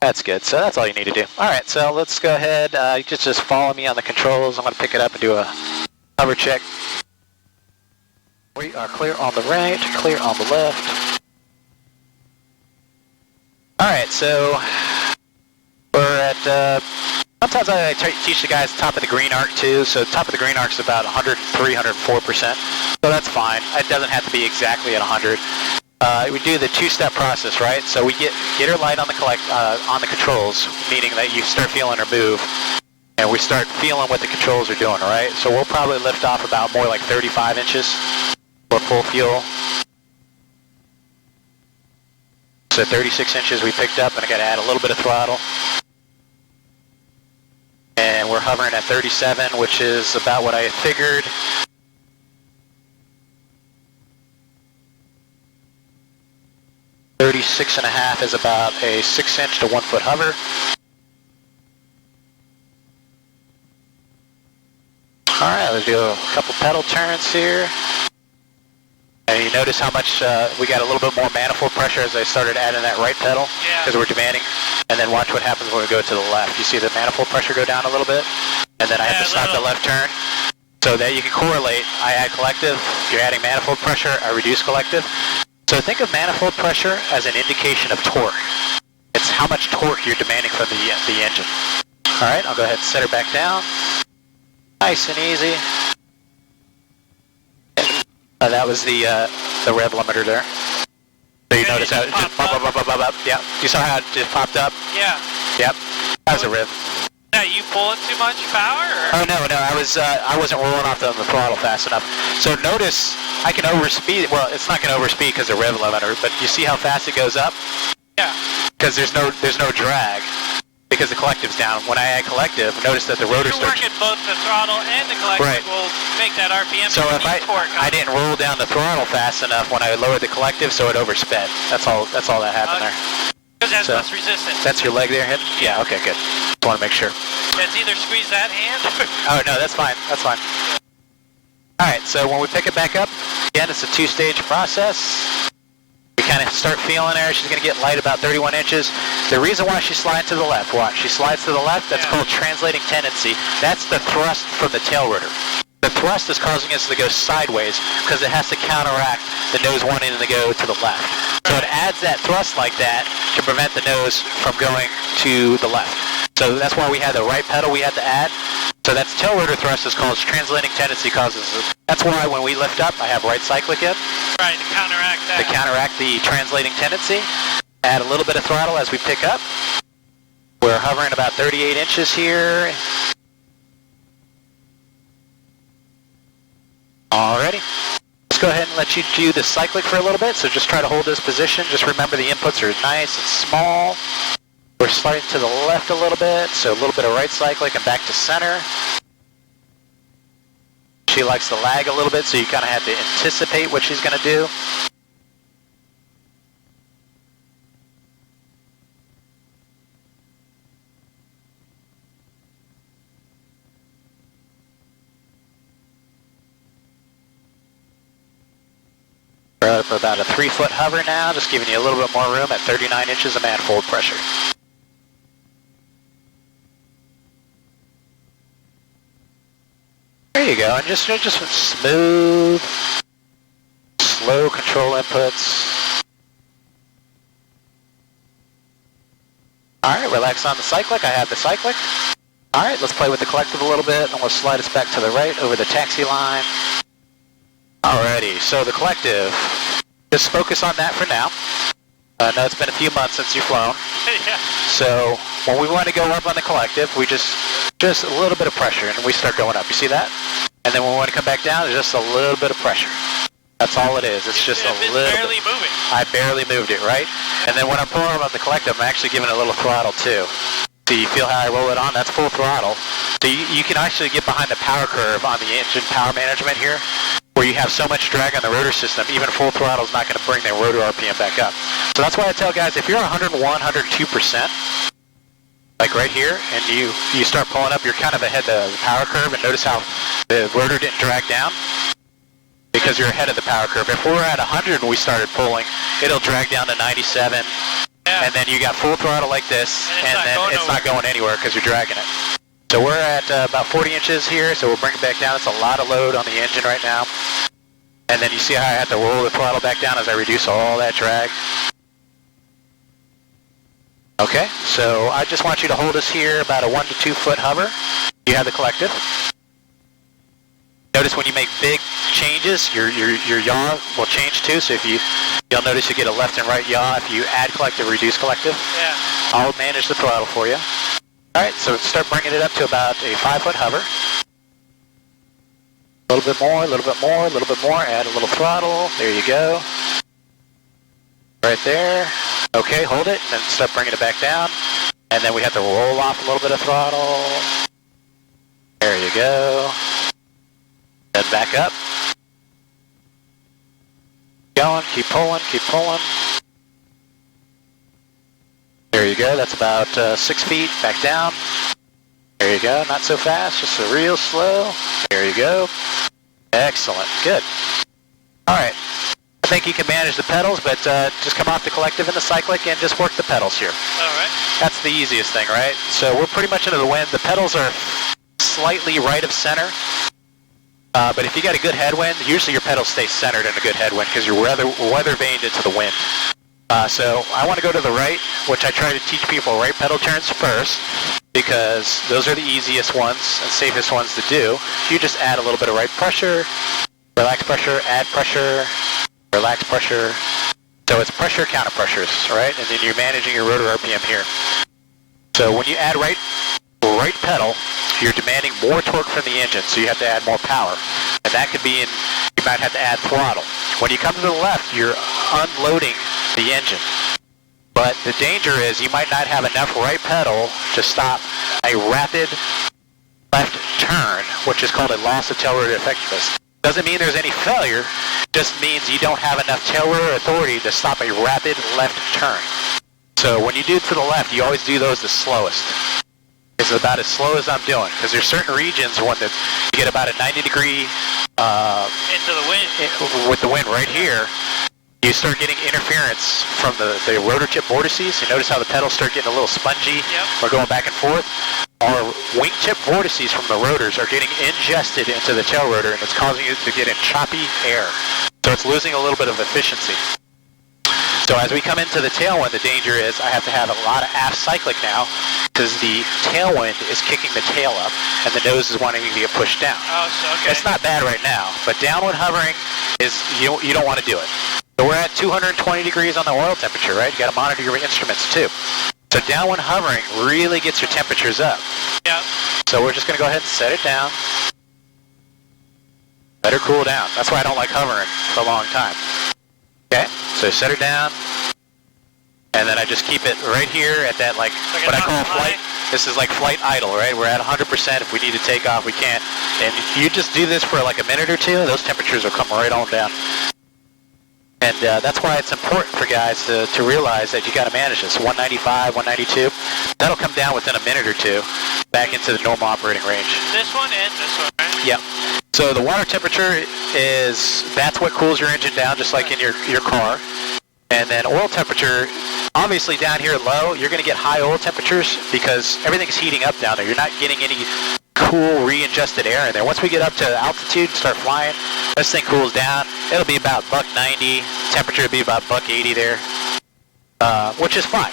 That's good. So that's all you need to do. All right, so let's go ahead. Just follow me on the controls. I'm going to pick it up and do a hover check. We are clear on the right, clear on the left. All right, so we're at, sometimes I teach the guys top of the green arc too. So top of the green arc is about 103, 104%. So that's fine. It doesn't have to be exactly at 100. We do the two-step process, right? So we get her light on the controls, meaning that you start feeling her move, and we start feeling what the controls are doing, right? So we'll probably lift off about more like 35 inches for full fuel. So 36 inches we picked up, and I got to add a little bit of throttle. And we're hovering at 37, which is about what I figured. .36.5 is about a 6-inch to 1-foot hover. All right, let's do a couple pedal turns here. And you notice how much we got a little bit more manifold pressure as I started adding that right pedal, because we're demanding. And then watch what happens when we go to the left. You see the manifold pressure go down a little bit, and then I have to stop the left turn. So that you can correlate. I add collective, you're adding manifold pressure, I reduce collective. So think of manifold pressure as an indication of torque. It's how much torque you're demanding from the engine. All right, I'll go ahead and set her back down. Nice and easy. That was the rev limiter there. So you notice how it just up. Yeah, you saw how it just popped up? Yeah. Yep, that was a rev. Now you pulling too much power? Or? Oh no, I wasn't rolling off the throttle fast enough. So notice I can overspeed. Well, it's not going to overspeed because of rev limiter, but you see how fast it goes up? Yeah. Because there's no drag because the collective's down. When I add collective, notice that the rotor starts. You're working both the throttle and the collective will make that RPM. So if I didn't roll down the throttle fast enough when I lowered the collective, so it oversped. That's all that happened there. Because that's less resistance. That's your leg there, hit? Yeah, okay, good. Just want to make sure. It's either squeeze that hand Oh, no, that's fine. That's fine. All right, so when we pick it back up, again, it's a two-stage process. We kind of start feeling her. She's going to get light about 31 inches. The reason why she slides to the left, watch. She slides to the left. That's called translating tendency. That's the thrust from the tail rotor. The thrust is causing us to go sideways because it has to counteract the nose wanting to go to the left. So it adds that thrust like that to prevent the nose from going to the left. So that's why we had the right pedal we had to add. So that's tail rotor thrust is called translating tendency causes. That's why when we lift up, I have right cyclic in. Right, to counteract that. To counteract the translating tendency. Add a little bit of throttle as we pick up. We're hovering about 38 inches here. Alrighty. Let's go ahead and let you do the cyclic for a little bit. So just try to hold this position. Just remember the inputs are nice and small. We're sliding to the left a little bit, so a little bit of right cyclic and back to center. She likes to lag a little bit, so you kind of have to anticipate what she's going to do. We're up about a 3-foot hover now, just giving you a little bit more room at 39 inches of manifold pressure. There you go, and just smooth, slow control inputs. Alright, relax on the cyclic. I have the cyclic. Alright, let's play with the collective a little bit, and we'll slide us back to the right over the taxi line. Alrighty, so the collective, just focus on that for now. I know it's been a few months since you've flown. Yeah. So when we want to go up on the collective, we just a little bit of pressure and we start going up. You see that? And then when we want to come back down, there's just a little bit of pressure. That's all it is. It's just a little barely moving. I barely moved it, right? And then when I'm pulling on the collective, I'm actually giving it a little throttle too. So you feel how I roll it on? That's full throttle. So you can actually get behind the power curve on the engine power management here, where you have so much drag on the rotor system, even full throttle is not going to bring the rotor RPM back up. So that's why I tell guys, if you're 101, 102%, like right here, and you start pulling up, you're kind of ahead of the power curve, and notice how the rotor didn't drag down? Because you're ahead of the power curve. If we're at 100 and we started pulling, it'll drag down to 97. Yeah, Yeah. And then you got full throttle like this, and then it's not going anywhere because you're dragging it. So we're at about 40 inches here, so we'll bring it back down. It's a lot of load on the engine right now. And then you see how I have to roll the throttle back down as I reduce all that drag. Okay, so I just want you to hold us here about a 1 to 2 foot hover. You have the collective. Notice when you make big changes, your yaw will change too. So you'll notice you get a left and right yaw if you add collective, reduce collective. Yeah. I'll manage the throttle for you. All right, so start bringing it up to about a 5 foot hover. A little bit more, a little bit more, a little bit more. Add a little throttle. There you go. Right there. Okay, hold it, and then start bringing it back down. And then we have to roll off a little bit of throttle. There you go. Head back up. Going, keep pulling, keep pulling. There you go, that's about 6 feet, back down. There you go, not so fast, just a real slow. There you go. Excellent, good. All right, I think you can manage the pedals, but just come off the collective and the cyclic and just work the pedals here. All right. That's the easiest thing, right? So we're pretty much into the wind. The pedals are slightly right of center. But if you got a good headwind, usually your pedals stay centered in a good headwind because you're weather vaned into the wind. So I want to go to the right, which I try to teach people right pedal turns first because those are the easiest ones and safest ones to do. You just add a little bit of right pressure, relax pressure, add pressure, relax pressure. So it's pressure, counter pressures, right? And then you're managing your rotor RPM here. So when you add right pedal, you're demanding more torque from the engine, so you have to add more power. And that could be you might have to add throttle. When you come to the left, you're unloading the engine. But the danger is you might not have enough right pedal to stop a rapid left turn, which is called a loss of tail rotor effectiveness. Doesn't mean there's any failure, just means you don't have enough tail rotor authority to stop a rapid left turn. So when you do it to the left, you always do those the slowest. It's about as slow as I'm doing, because there's certain regions when you get about a 90-degree into the wind. With the wind right here, you start getting interference from the rotor tip vortices. You notice how the pedals start getting a little spongy or going back and forth. Our wing tip vortices from the rotors are getting ingested into the tail rotor, and it's causing it to get in choppy air. So it's losing a little bit of efficiency. So as we come into the tailwind, the danger is I have to have a lot of aft cyclic now because the tailwind is kicking the tail up and the nose is wanting to get pushed down. Oh, so, okay. It's not bad right now, but downwind hovering is, you don't want to do it. So we're at 220 degrees on the oil temperature, right? You got to monitor your instruments too. So downwind hovering really gets your temperatures up. Yeah. So we're just going to go ahead and set it down. Let her cool down. That's why I don't like hovering for a long time. Okay, so set her down, and then I just keep it right here at that, like what I call flight. This is like flight idle, right? We're at 100%. If we need to take off, we can't. And if you just do this for like a minute or two, those temperatures will come right on down. And that's why it's important for guys to realize that you got to manage this. 195, 192, that'll come down within a minute or two back into the normal operating range. This one and this one, right? Yep. So the water temperature that's what cools your engine down, just like in your car. And then oil temperature, obviously down here low, you're going to get high oil temperatures because everything's heating up down there. You're not getting any cool re-ingested air in there. Once we get up to altitude and start flying, this thing cools down. It'll be about $190. Temperature will be about $180 there, which is fine.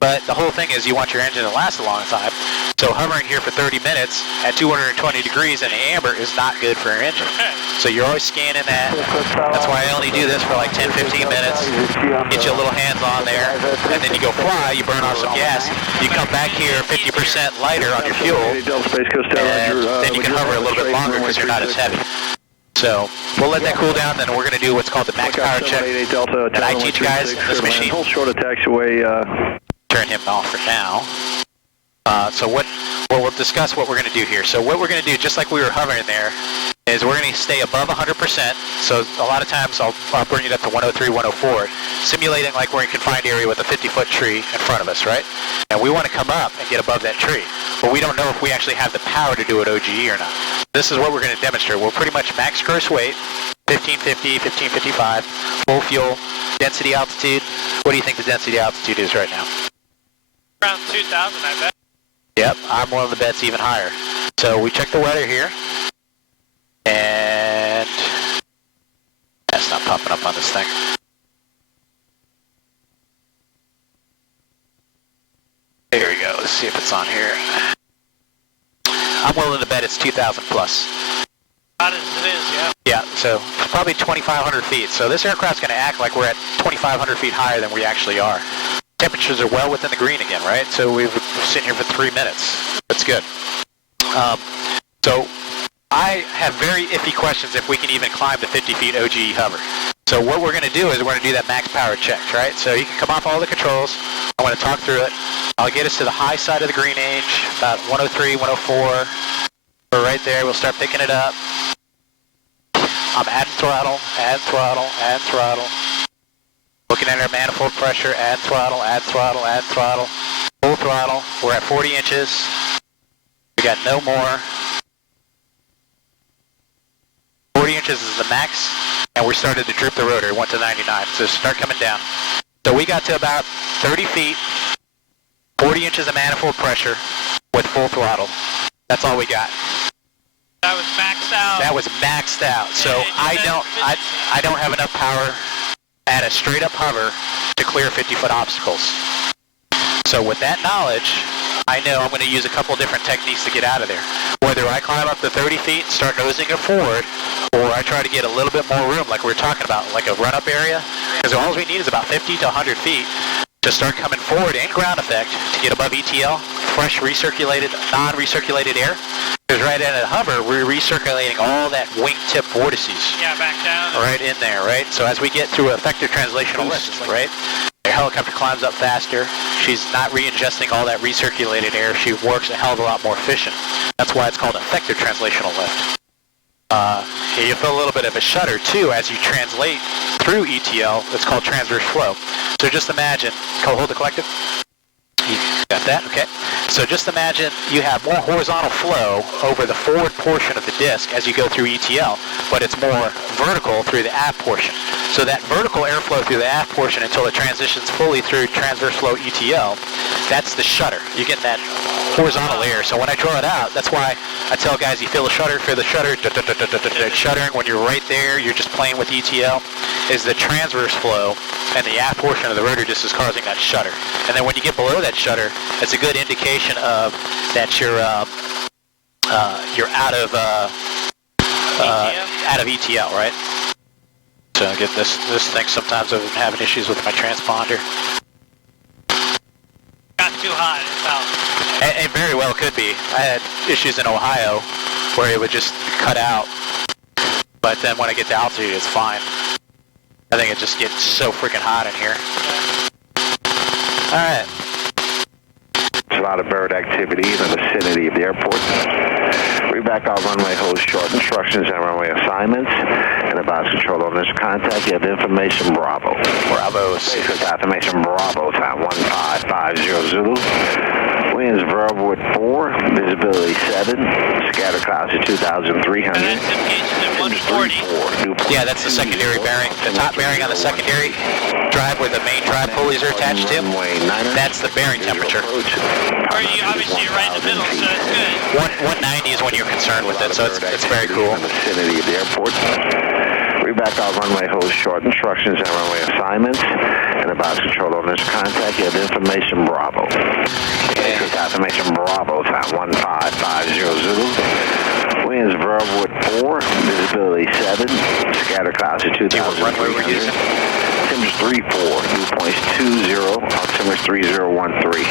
But the whole thing is you want your engine to last a long time. So hovering here for 30 minutes at 220 degrees in amber is not good for your engine. So you're always scanning that. That's why I only do this for like 10, 15 minutes. Get you a little hands on there. And then you go fly, you burn off some gas. You come back here 50% lighter on your fuel. And then you can hover a little bit longer because you're not as heavy. So we'll let that cool down, then we're going to do what's called the max power check that I teach guys in this machine. Short of taxiway. Turn him off for now. So we'll discuss what we're going to do here. So what we're going to do, just like we were hovering there, is we're going to stay above 100%. So a lot of times I'll bring it up to 103, 104, simulating like we're in confined area with a 50-foot tree in front of us, right? And we want to come up and get above that tree. But we don't know if we actually have the power to do it OGE or not. This is what we're going to demonstrate. We'll pretty much max gross weight, 1550, 1555, full fuel, density altitude. What do you think the density altitude is right now? Around 2,000, I bet. Yep, I'm willing to bet even higher. So we check the weather here, and that's not popping up on this thing. There we go. Let's see if it's on here. I'm willing to bet it's 2,000 plus. Hot as it is, yeah. Yeah, so probably 2,500 feet. So this aircraft's going to act like we're at 2,500 feet higher than we actually are. Temperatures are well within the green again, right? So we've sitting here for 3 minutes. That's good. So I have very iffy questions if we can even climb the 50 feet OGE hover. So what we're going to do is we're going to do that max power check, right? So you can come off all the controls. I want to talk through it. I'll get us to the high side of the green age, about 103, 104. We're right there. We'll start picking it up. I'm adding throttle, add throttle, add throttle. Looking at our manifold pressure, add throttle, add throttle, add throttle. Full throttle. We're at 40 inches. We got no more. 40 inches is the max, and we started to droop the rotor. It went to 99, so start coming down. So we got to about 30 feet, 40 inches of manifold pressure with full throttle. That's all we got. That was maxed out. That was maxed out. So I don't have enough power at a straight up hover to clear 50-foot obstacles. So with that knowledge, I know I'm going to use a couple different techniques to get out of there. Whether I climb up to 30 feet and start nosing it forward, or I try to get a little bit more room like we were talking about, like a run-up area, because all we need is about 50 to 100 feet to start coming forward in ground effect to get above ETL, fresh recirculated, non-recirculated air. Because right at a hover, we're recirculating all that wingtip vortices. Yeah, back down. Right in there, right? So as we get through effective translational lift, right? The helicopter climbs up faster. She's not re-ingesting all that recirculated air. She works a hell of a lot more efficient. That's why it's called effective translational lift. You feel a little bit of a shudder too as you translate through ETL. It's called transverse flow. So just imagine, hold the collective. You got that? Okay. So just imagine you have more horizontal flow over the forward portion of the disc as you go through ETL, but it's more vertical through the aft portion. So that vertical airflow through the aft portion until it transitions fully through transverse flow ETL, that's the shudder. You get that horizontal air. So when I draw it out, that's why I tell guys you feel the shudder, it's shuddering when you're right there, you're just playing with ETL, is the transverse flow and the aft portion of the rotor disc is causing that shudder. And then when you get below that shudder, it's a good indication of that you're out of ETL, right? So I get this thing. Sometimes I've been having issues with my transponder. Got too hot. It's out. It very well could be. I had issues in Ohio where it would just cut out, but then when I get to altitude, it's fine. I think it just gets so freaking hot in here. All right. There's a lot of bird activity in the vicinity of the airport. We back off runway, hold short instructions and runway assignments. And about control on this contact, you have information Bravo. Bravo. Basic information Bravo, time 1550 Zulu. Winds verbal at 4, visibility 7, scatter clouds at 2,300. And that's engaged at 140. Yeah, that's the secondary bearing. The top bearing on the secondary drive where the main drive pulleys are attached to. That's the bearing temperature. Or you obviously you're right in the middle, so it's good. 190 is when you're concerned with it, so it's very cool. In the vicinity of the airport. We back off runway, hold short instructions and runway assignments. And about control on this contact, you have information Bravo. Basic information Bravo, time 1550 Zulu. Winds verbal at 4, visibility 7, scatter clouds at 2,300. Temperature 34, dew points 20, altimeter 3013.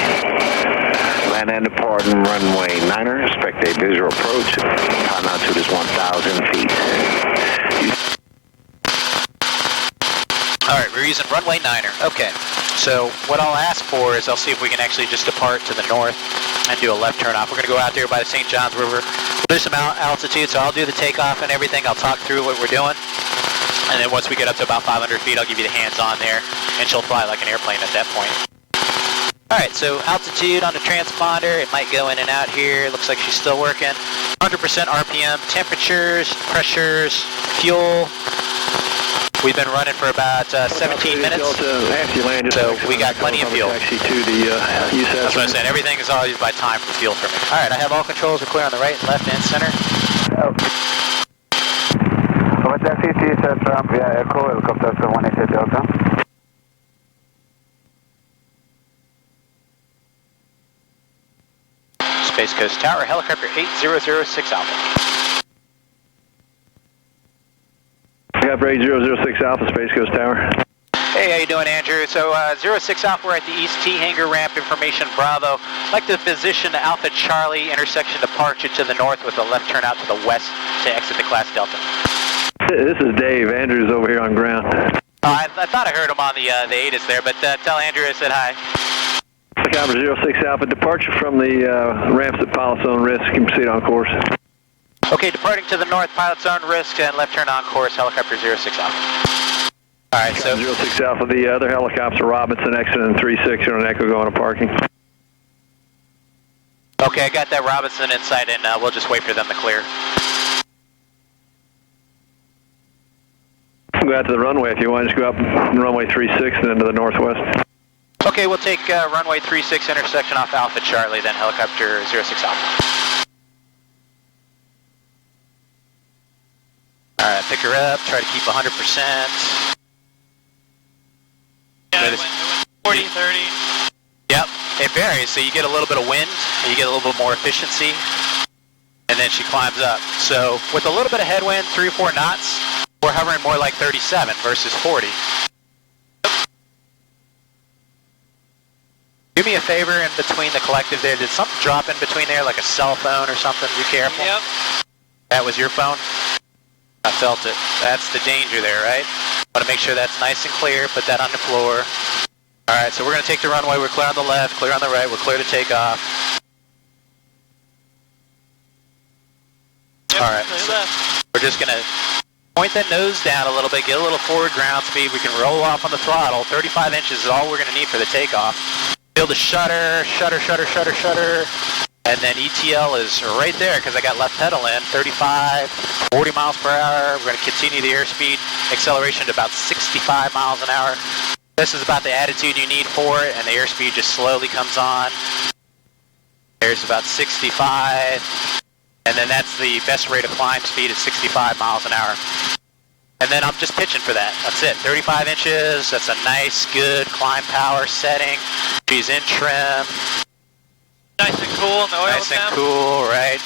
Land and depart in runway 9er, expect a visual approach. Time altitude is 1,000 feet. All right, we're using runway 9er. Okay, so what I'll ask for is I'll see if we can actually just depart to the north and do a left turn off. We're going to go out there by the St. Johns River. There's some altitude, so I'll do the takeoff and everything. I'll talk through what we're doing. And then once we get up to about 500 feet, I'll give you the hands-on there, and she'll fly like an airplane at that point. All right, so altitude on the transponder, it might go in and out here. It looks like she's still working. 100% RPM, temperatures, pressures, fuel. We've been running for about 17 minutes. After you land, So we got plenty of fuel. Taxi to the USS. That's what I said. Everything is always by time for fuel for me. All right, I have all controls. We're clear on the right, left, and center. Hotel 50 set ramp via Echo, helicopter 188 Delta. Space Coast Tower, helicopter 8006 Alpha. Helicopter 8006 Alpha, Space Coast Tower. Hey, how you doing, Andrew? So 06 Alpha, we're at the East T hangar ramp, information Bravo. I'd like to position Alpha Charlie, intersection departure to the north with a left turn out to the west to exit the class Delta. This is Dave. Andrew's over here on ground. I thought I heard him on the ATIS there, but tell Andrew I said hi. Helicopter 06 Alpha, departure from the ramps at pilot zone risk. You can proceed on course. Okay, departing to the north, pilot zone risk, and left turn on course, helicopter 06 Alpha. All right, so 06 Alpha, the other helicopter, Robinson, exiting 36 on Echo going to parking. Okay, I got that Robinson inside, and we'll just wait for them to clear. Go out to the runway if you want. Just go up runway 36 and then to the northwest. Okay, we'll take runway 36 intersection off Alpha Charlie, then helicopter 06 Alpha. All right, pick her up, try to keep 100%. Yeah, it went 40, 30. Yep, it varies. So you get a little bit of wind, and you get a little bit more efficiency, and then she climbs up. So with a little bit of headwind, 3 or 4 knots, we're hovering more like 37 versus 40. Do me a favor in between the collective there. Did something drop in between there, like a cell phone or something? Be careful. Yep. That was your phone? I felt it. That's the danger there, right? Want to make sure that's nice and clear. Put that on the floor. All right, so we're going to take the runway. We're clear on the left, clear on the right. We're clear to take off. Yep, all right, so we're just going to point that nose down a little bit, get a little forward ground speed. We can roll off on the throttle. 35 inches is all we're going to need for the takeoff. Feel the shutter, shutter, shutter, shutter, shutter. And then ETL is right there because I got left pedal in, 35, 40 miles per hour. We're going to continue the airspeed acceleration to about 65 miles an hour. This is about the attitude you need for it, and the airspeed just slowly comes on. There's about 65, and then that's the best rate of climb speed is 65 miles an hour. And then I'm just pitching for that. That's it, 35 inches. That's a nice, good climb power setting. She's in trim. Nice and cool in the oil Nice and cool, right?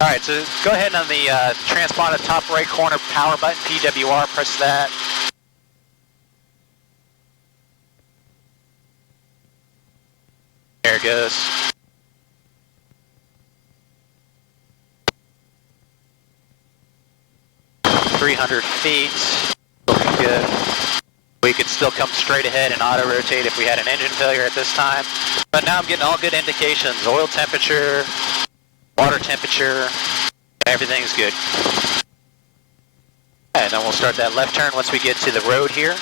All right, so go ahead and on the transponder top right corner power button, PWR, press that. There it goes. .300 feet, looking good. We could still come straight ahead and auto-rotate if we had an engine failure at this time. But now I'm getting all good indications. Oil temperature, water temperature, everything's good. And then we'll start that left turn once we get to the road here.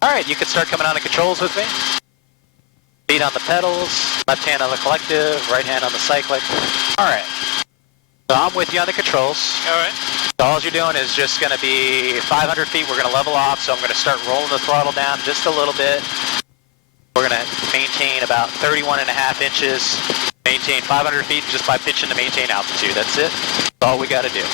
All right, you can start coming on the controls with me. Feet on the pedals, left hand on the collective, right hand on the cyclic. All right. So I'm with you on the controls. All right. So all you're doing is just going to be 500 feet. We're going to level off, so I'm going to start rolling the throttle down just a little bit. We're going to maintain about 31.5 inches. Maintain 500 feet just by pitching to maintain altitude. That's it. That's all we got to do.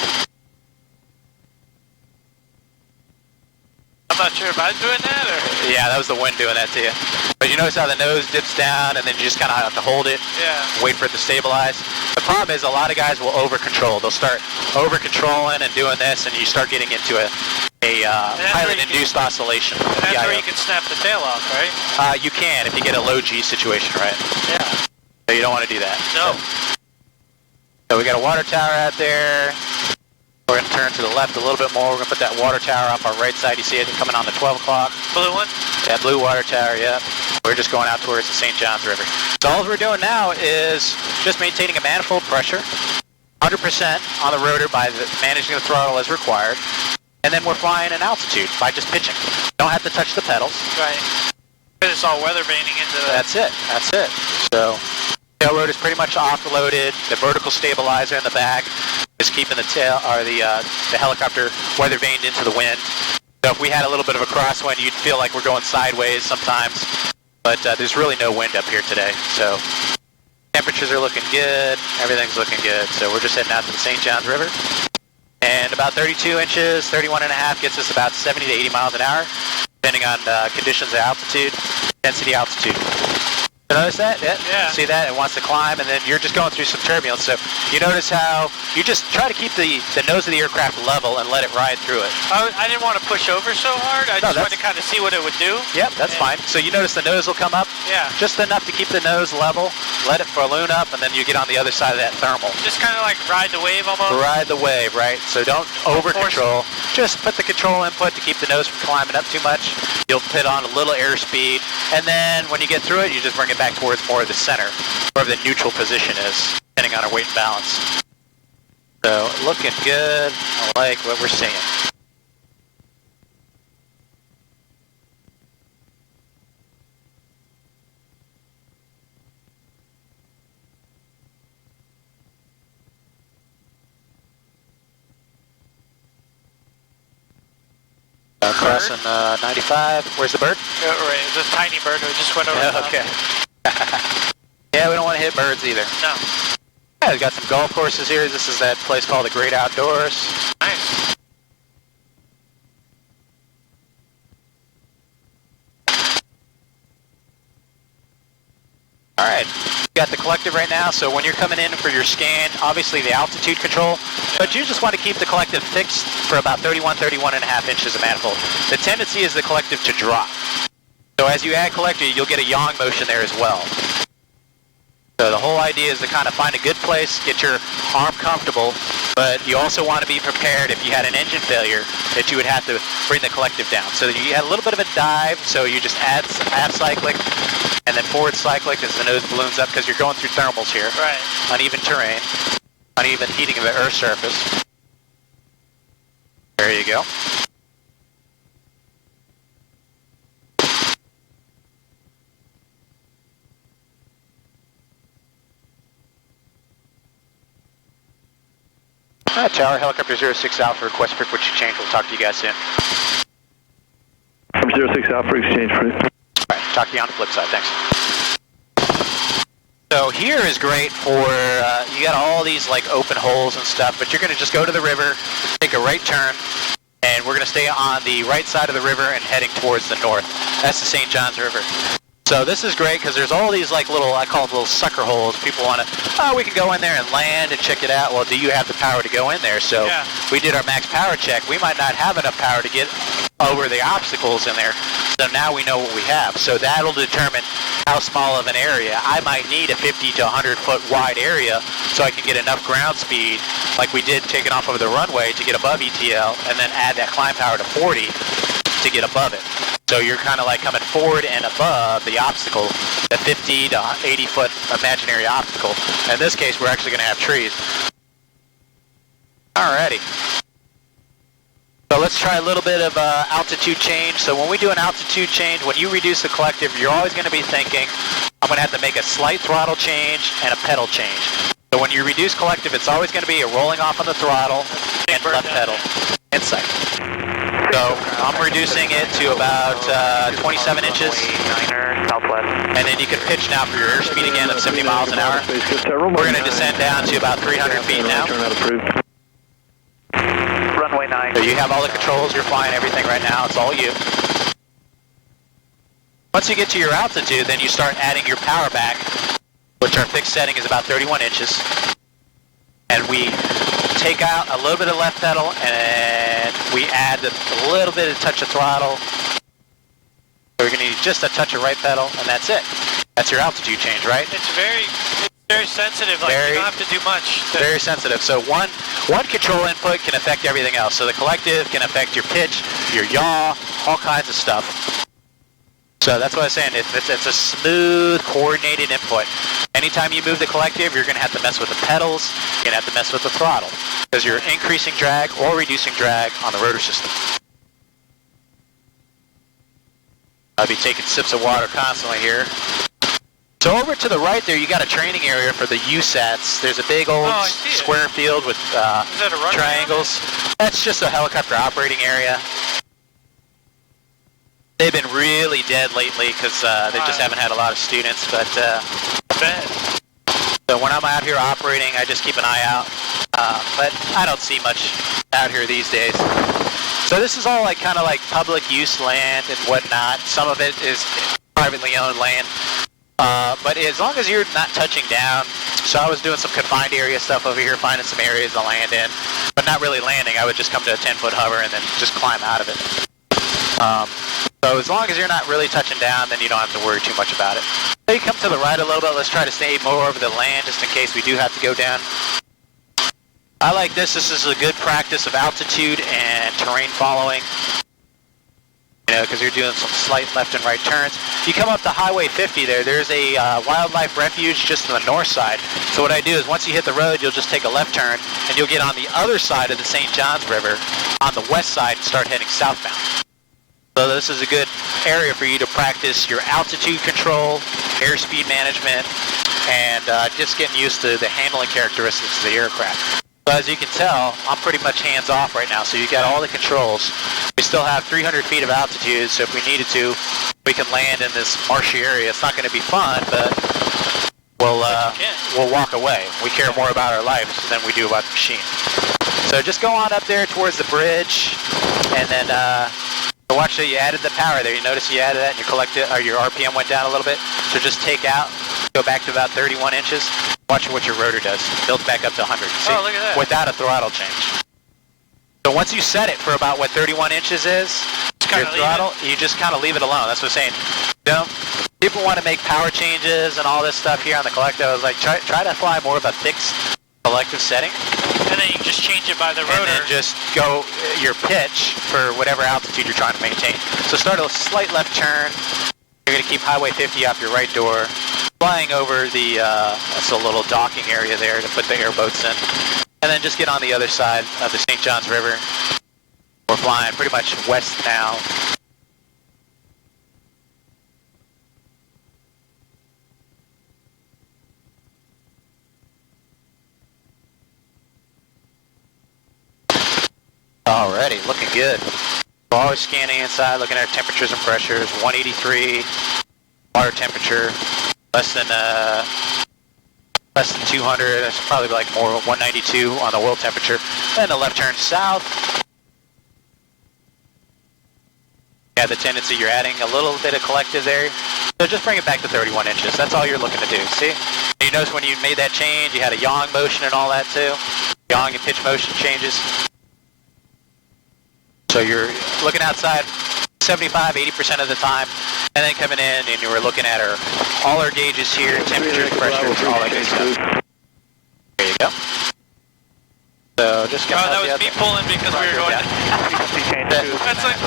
I'm not sure if I'm doing that or... Yeah, that was the wind doing that to you. But you notice how the nose dips down and then you just kind of have to hold it. Yeah. Wait for it to stabilize. The problem is a lot of guys will over-control. They'll start over-controlling and doing this, and you start getting into a pilot-induced oscillation. And that's where you can snap the tail off, right? You can if you get a low G situation, right? Yeah. So you don't want to do that. No. So we got a water tower out there. We're going to turn to the left a little bit more. We're going to put that water tower up our right side. You see it coming on the 12 o'clock. Blue one? Yeah, blue water tower, yeah. We're just going out towards the St. Johns River. So all we're doing now is just maintaining a manifold pressure, 100% on the rotor by managing the throttle as required, and then we're flying in altitude by just pitching. Don't have to touch the pedals. Right. It's all weather vaning into the... That's it. That's it. So Tail rotor is pretty much offloaded. The vertical stabilizer in the back is keeping the tail or the helicopter weather vaned into the wind. So if we had a little bit of a crosswind, you'd feel like we're going sideways sometimes. But there's really no wind up here today. So temperatures are looking good. Everything's looking good. So we're just heading out to the St. Johns River. And about 32 inches, 31 and a half gets us about 70 to 80 miles an hour, depending on conditions of altitude, density altitude. You notice that? Yeah. See that? It wants to climb, and then you're just going through some turbulence. So you notice how you just try to keep the nose of the aircraft level and let it ride through it. I didn't want to push over so hard. I just wanted to kind of see what it would do. Yep, that's fine. So you notice the nose will come up? Yeah. Just enough to keep the nose level, let it balloon up, and then you get on the other side of that thermal. Just kind of like ride the wave almost? Ride the wave, right? So don't over-control. Just put the control input to keep the nose from climbing up too much. You'll put on a little airspeed, and then when you get through it, you just bring it back towards more of the center, wherever the neutral position is, depending on our weight and balance. So, looking good. I like what we're seeing. Crossing 95. Where's the bird? Right, this tiny bird who just went over the top. Okay. Yeah, we don't want to hit birds either. No. Yeah, we've got some golf courses here. This is that place called the Great Outdoors. Nice. All right, you got the collective right now, so when you're coming in for your scan, obviously the altitude control, but you just want to keep the collective fixed for about 31 and a half inches of manifold. The tendency is the collective to drop. So as you add collective, you'll get a yaw motion there as well. So the whole idea is to kind of find a good place, get your arm comfortable, but you also want to be prepared if you had an engine failure that you would have to bring the collective down. So you had a little bit of a dive, so you just add half cyclic and then forward cyclic as the nose balloons up because you're going through thermals here. Right. Uneven terrain, uneven heating of the Earth's surface. There you go. Tower, helicopter 06 Alpha, request frequency change. We'll talk to you guys soon. 06 Alpha, exchange, please. All right, talk to you on the flip side. Thanks. So here is great for, you got all these like open holes and stuff, but you're going to just go to the river, take a right turn, and we're going to stay on the right side of the river and heading towards the north. That's the St. Johns River. So this is great because there's all these like little, I call them little sucker holes. People want to, oh, we can go in there and land and check it out. Well, do you have the power to go in there? So we did our max power check. We might not have enough power to get over the obstacles in there. So now we know what we have. So that'll determine how small of an area. I might need a 50 to 100 foot wide area so I can get enough ground speed like we did taking off over the runway to get above ETL and then add that climb power to 40 to get above it. So you're kind of like coming forward and above the obstacle, the 50 to 80 foot imaginary obstacle. In this case, we're actually going to have trees. Alrighty. So let's try a little bit of altitude change. So when we do an altitude change, when you reduce the collective, you're always going to be thinking, I'm going to have to make a slight throttle change and a pedal change. So when you reduce collective, it's always going to be a rolling off on the throttle and left pedal and cycle. So I'm reducing it to about 27 inches. And then you can pitch now for your airspeed again at 70 miles an hour. We're going to descend down to about 300 feet now. Runway 9. So you have all the controls, you're flying everything right now, it's all you. Once you get to your altitude, then you start adding your power back, which our fixed setting is about 31 inches. And we take out a little bit of left pedal and we add a little bit of touch of throttle. So we're going to need just a touch of right pedal and that's it. That's your altitude change, right? It's very sensitive, like you don't have to do much. Very sensitive. So one control input can affect everything else. So the collective can affect your pitch, your yaw, all kinds of stuff. So that's what I was saying, it's a smooth, coordinated input. Anytime you move the collective, you're going to have to mess with the pedals, you're going to have to mess with the throttle, because you're increasing drag or reducing drag on the rotor system. I'll be taking sips of water constantly here. So over to the right there, you got a training area for the USATs. There's a big old square field with Is that a triangles. That's just a helicopter operating area. They've been really dead lately because they just haven't had a lot of students, but so when I'm out here operating, I just keep an eye out, but I don't see much out here these days. So this is all like kind of like public use land and whatnot. Some of it is privately owned land, but as long as you're not touching down, so I was doing some confined area stuff over here, finding some areas to land in, but not really landing. I would just come to a 10-foot hover and then just climb out of it. So as long as you're not really touching down, then you don't have to worry too much about it. So you come to the right a little bit. Let's try to stay more over the land just in case we do have to go down. I like this. This is a good practice of altitude and terrain following. You know, because you're doing some slight left and right turns. You come up to Highway 50 there. There's a wildlife refuge just on the north side. So what I do is once you hit the road, you'll just take a left turn and you'll get on the other side of the St. Johns River on the west side and start heading southbound. So this is a good area for you to practice your altitude control, airspeed management, and just getting used to the handling characteristics of the aircraft. So as you can tell, I'm pretty much hands-off right now, so you got all the controls. We still have 300 feet of altitude, so if we needed to, we can land in this marshy area. It's not going to be fun, but we'll walk away. We care more about our lives than we do about the machine. So just go on up there towards the bridge, and then watch that you added the power there. You notice you added that and your RPM went down a little bit. So just take out, go back to about 31 inches. Watch what your rotor does. Builds back up to 100. See? Oh, look at that. Without a throttle change. So once you set it for about what 31 inches is, your throttle, you just kind of leave it alone. That's what I'm saying. People want to make power changes and all this stuff here on the Collective. I was like, try to fly more of a fixed collective setting. And then you just change it by the rotor. And then just go your pitch for whatever altitude you're trying to maintain. So start a slight left turn. You're going to keep Highway 50 off your right door. Flying over the, that's a little docking area there to put the airboats in. And then just get on the other side of the St. Johns River. We're flying pretty much west now. Alrighty, looking good. We're always scanning inside, looking at temperatures and pressures. 183 water temperature, less than 200. That's probably like more 192 on the oil temperature. Then the left turn south. You have the tendency you're adding a little bit of collective there. So just bring it back to 31 inches. That's all you're looking to do. See? And you notice when you made that change, you had a yaw motion and all that too. Yaw and pitch motion changes. So you're looking outside 75, 80% of the time, and then coming in and you were looking at all our gauges here, temperatures, pressures, all that good stuff. There you go. So just come that was me pulling because we were going That's like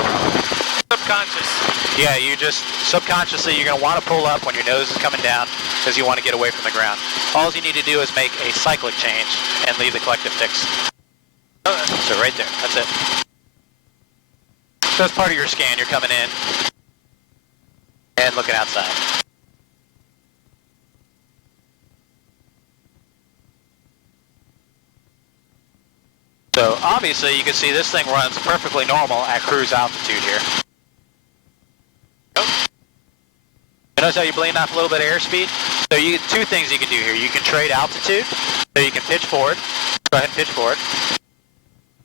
subconscious. Yeah, you just, subconsciously, you're going to want to pull up when your nose is coming down because you want to get away from the ground. All you need to do is make a cyclic change and leave the collective fixed. So right there, that's it. So as part of your scan, you're coming in and looking outside. So obviously you can see this thing runs perfectly normal at cruise altitude here. You notice how you blend off a little bit of airspeed? So two things you can do here. You can trade altitude, so you can pitch forward. Go ahead and pitch forward.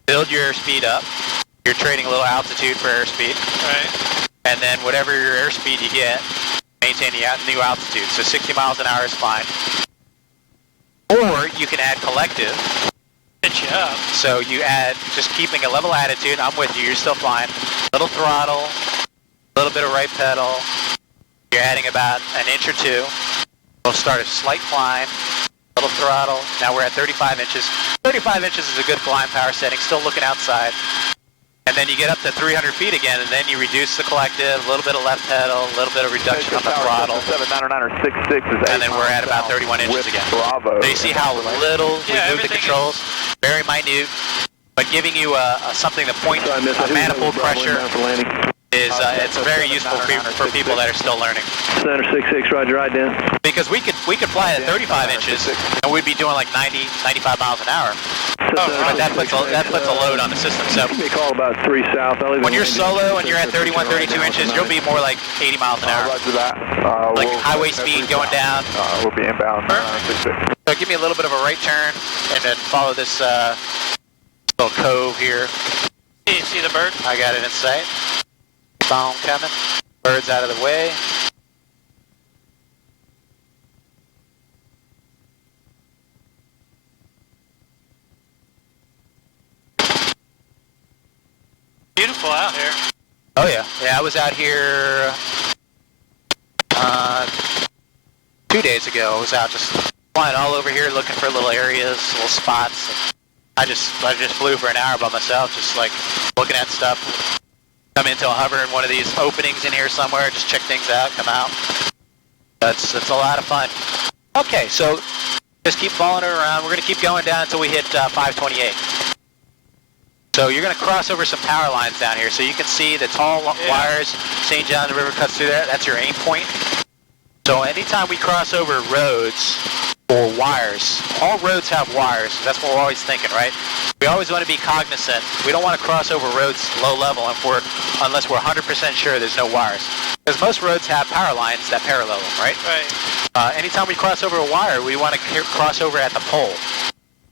Build your airspeed up. You're trading a little altitude for airspeed. Right. And then whatever your airspeed you get, maintain the new altitude. So 60 miles an hour is fine. Or you can add collective. Pitch you up. So you add, just keeping a level attitude. I'm with you, you're still flying. Little throttle, a little bit of right pedal. You're adding about an inch or two. We'll start a slight climb. Little throttle. Now we're at 35 inches. 35 inches is a good flying power setting. Still looking outside. And then you get up to 300 feet again, and then you reduce the collective, a little bit of left pedal, a little bit of reduction on the throttle. And then we're at about 31 inches again. Bravo. So you see how little we move the controls? Very minute, but giving you something to point a manifold pressure is it's very useful for people that are still learning. Center 66, roger, right down. Because we could fly at 35 inches and we'd be doing like 90, 95 miles an hour. But that puts a load on the system. So Give me a call about 3 south. when you're solo and you're at 31, 32 inches, you'll be more like 80 miles an hour. Roger that. Like highway speed going down. We'll be inbound. So give me a little bit of a right turn and then follow this little cove here. You see the bird? I got it in sight. Boom coming. Bird's out of the way. Beautiful out here. Oh yeah. Yeah, I was out here 2 days ago. I was out just flying all over here looking for little areas, little spots. I just flew for an hour by myself, just like looking at stuff. Come into a hover in one of these openings in here somewhere, just check things out, come out. That's a lot of fun. Okay, so just keep following it around. We're going to keep going down until we hit 528. So you're going to cross over some power lines down here. So you can see the tall wires, St. John, the river cuts through there. That's your aim point. So anytime we cross over roads or wires, all roads have wires. That's what we're always thinking, right? We always want to be cognizant. We don't want to cross over roads low level unless we're 100% sure there's no wires. Because most roads have power lines that parallel them, right? Right. Anytime we cross over a wire, we want to cross over at the pole.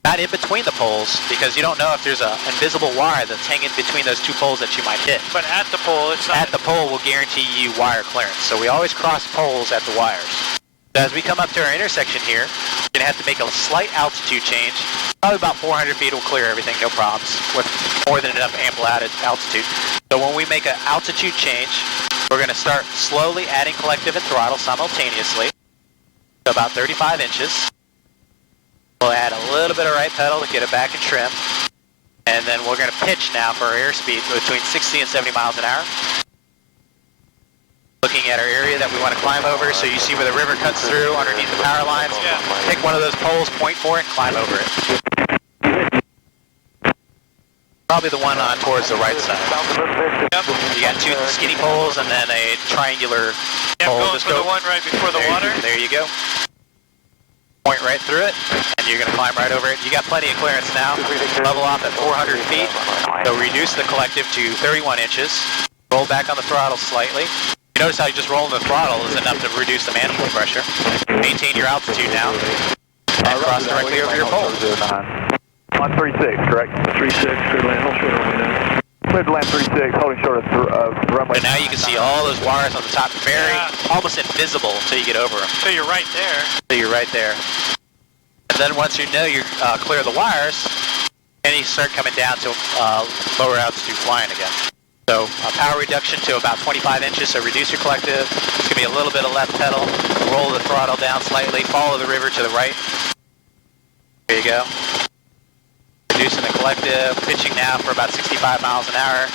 Not in between the poles, because you don't know if there's an invisible wire that's hanging between those two poles that you might hit. But at the pole, it's not... At the pole will guarantee you wire clearance. So we always cross poles at the wires. So as we come up to our intersection here, we're going to have to make a slight altitude change. Probably about 400 feet will clear everything, no problems, with more than enough ample altitude. So when we make an altitude change, we're going to start slowly adding collective and throttle simultaneously. So about 35 inches. We'll add a little bit of right pedal to get it back in trim. And then we're going to pitch now for our airspeed between 60 and 70 miles an hour. Looking at our area that we want to climb over, so you see where the river cuts through underneath the power lines. Yeah. Pick one of those poles, point for it, and climb over it. Probably the one on towards the right side. Yep. You got two skinny poles and then a triangular Yeah, pole. I'm going Just for the one right before the water. There you go. Point right through it, and you're going to climb right over it. You got plenty of clearance now. Level off at 400 feet. So reduce the collective to 31 inches. Roll back on the throttle slightly. You notice how you just rolling the throttle is enough to reduce the manifold pressure. Maintain your altitude now. And cross directly over your pole. 136, correct? 36, clear land, hold short runway now. Clear to land 36, holding short of runway. And now you can see all those wires on the top, very almost invisible until you get over them. So you're right there. So you're right there. And then once you know you're clear of the wires, then you start coming down to lower altitude flying again. So power reduction to about 25 inches, so reduce your collective. It's going to be a little bit of left pedal. Roll the throttle down slightly. Follow the river to the right. There you go. Reducing the collective. Pitching now for about 65 miles an hour.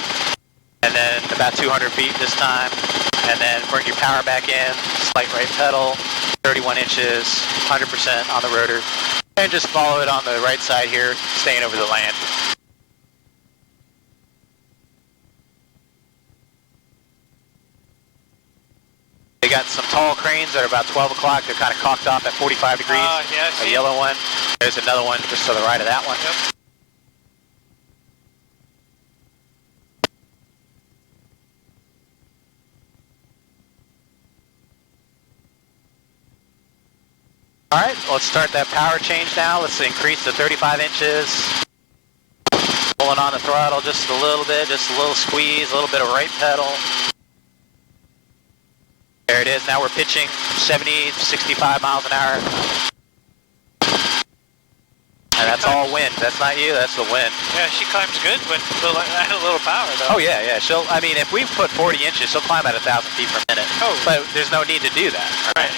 And then about 200 feet this time. And then bring your power back in. Slight right pedal. 31 inches. 100% on the rotor. And just follow it on the right side here, staying over the land. They got some tall cranes that are about 12 o'clock. They're kind of cocked off at 45 degrees. Yeah, I see A yellow one. There's another one just to the right of that one. Yep. All right, let's start that power change now. Let's increase to 35 inches. Pulling on the throttle just a little bit, just a little squeeze, a little bit of right pedal. There it is. Now we're pitching 70, 65 miles an hour. And that's all wind. That's not you, that's the wind. Yeah, she climbs good with a little power, though. Oh, yeah, yeah. I mean, if we put 40 inches, she'll climb at 1,000 feet per minute. Oh. But there's no need to do that. All right.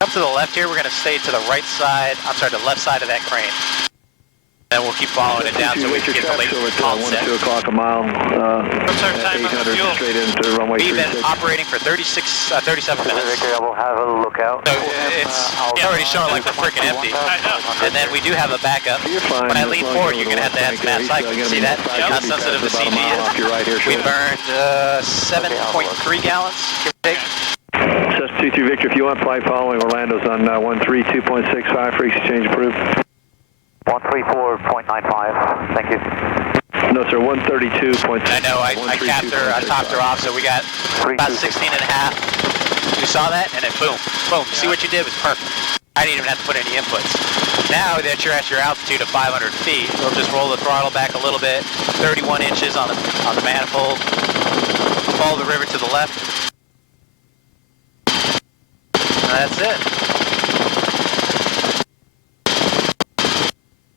Up to the left here, we're going to stay to the right side, the left side of that crane. And we'll keep following it down so we can get the late onset. 1 to 2 o'clock a mile. What's our time on the 800 fuel? straight into runway We've been 36. operating for 37 minutes. Victor, we'll have a lookout. So it's already showing like we're freaking empty. I know. And then we do have a backup. You're fine. When I As lean long forward, as you're going to have to add some mass cycle. See that? How sensitive the CG Off your right here, is? We shortly. burned 7.3 gallons, give or take. Cessna 23 Victor, if you want flight following Orlando's on 132.65, frequency change approved. 134.95, thank you. No, sir, 132.65. I know, I capped her, I topped her off, so we got about 16 and a half. You saw that? And then boom, boom. See what you did was perfect. I didn't even have to put any inputs. Now that you're at your altitude of 500 feet, we'll just roll the throttle back a little bit, 31 inches on the manifold, follow the river to the left. That's it.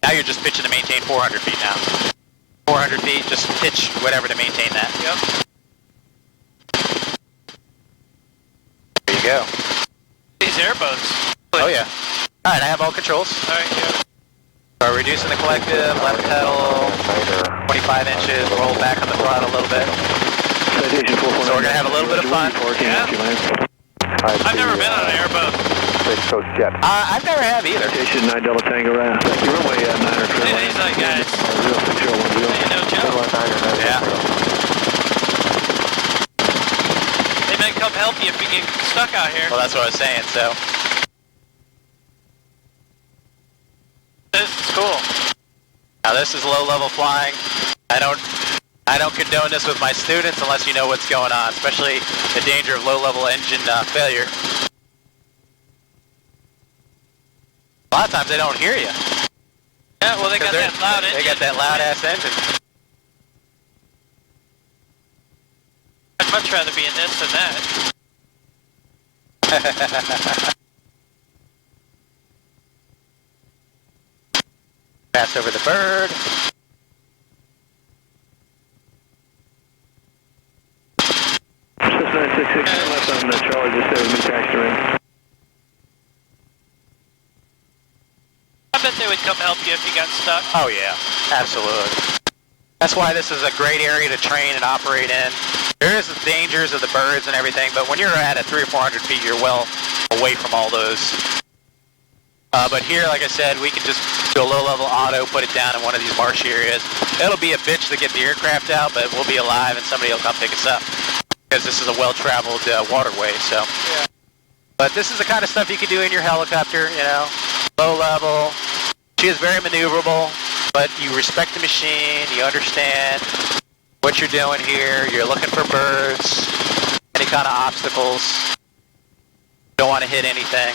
Now you're just pitching to maintain 400 feet now. 400 feet, just pitch whatever to maintain that. Yep. There you go. These airboats. Oh yeah. All right, I have all controls. All right, yeah. So reducing the collective, left pedal, 25 inches, roll back on the throttle a little bit. Citation 449. So we're gonna have a little bit of fun. Yeah. I've never been on an airboat. Coast Jet. I've never have either. Citation 9 Delta Tango RAS. Thank you, runway 9 or Hey, these like guys. 0610. Hey, no joke. Yeah. They may come help you if you get stuck out here. Well, that's what I was saying. So This is cool. now this is low-level flying. I don't condone this with my students unless you know what's going on, especially the danger of low-level engine failure. A lot of times they don't hear you. Yeah, well, they got that loud engine. They got that loud-ass engine. I'd much rather be in this than that. Pass over the bird. Cessna 966 left on Charlie, just stay with me, taxi ring. I bet they would come help you if you got stuck. Oh yeah, absolutely. That's why this is a great area to train and operate in. There is the dangers of the birds and everything, but when you're at 300 or 400 feet, you're well away from all those. But here, like I said, we can just do a low-level auto, put it down in one of these marshy areas. It'll be a bitch to get the aircraft out, but we'll be alive and somebody will come pick us up. Because this is a well-traveled waterway, so. Yeah. But this is the kind of stuff you can do in your helicopter, you know, low-level. She is very maneuverable, but you respect the machine, you understand what you're doing here, you're looking for birds, any kind of obstacles, don't want to hit anything.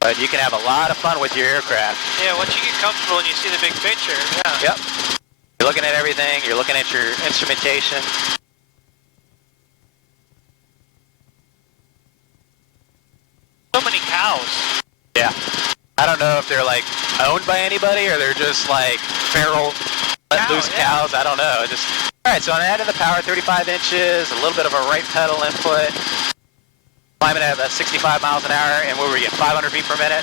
But you can have a lot of fun with your aircraft. Yeah, once you get comfortable and you see the big picture, yeah. Yep. You're looking at everything, you're looking at your instrumentation. So many cows. Yeah. I don't know if they're like owned by anybody or they're just like feral, let loose cows. I don't know. All right, so I'm adding the power, 35 inches, a little bit of a right pedal input. Climbing at about 65 miles an hour, and what were we getting, 500 feet per minute?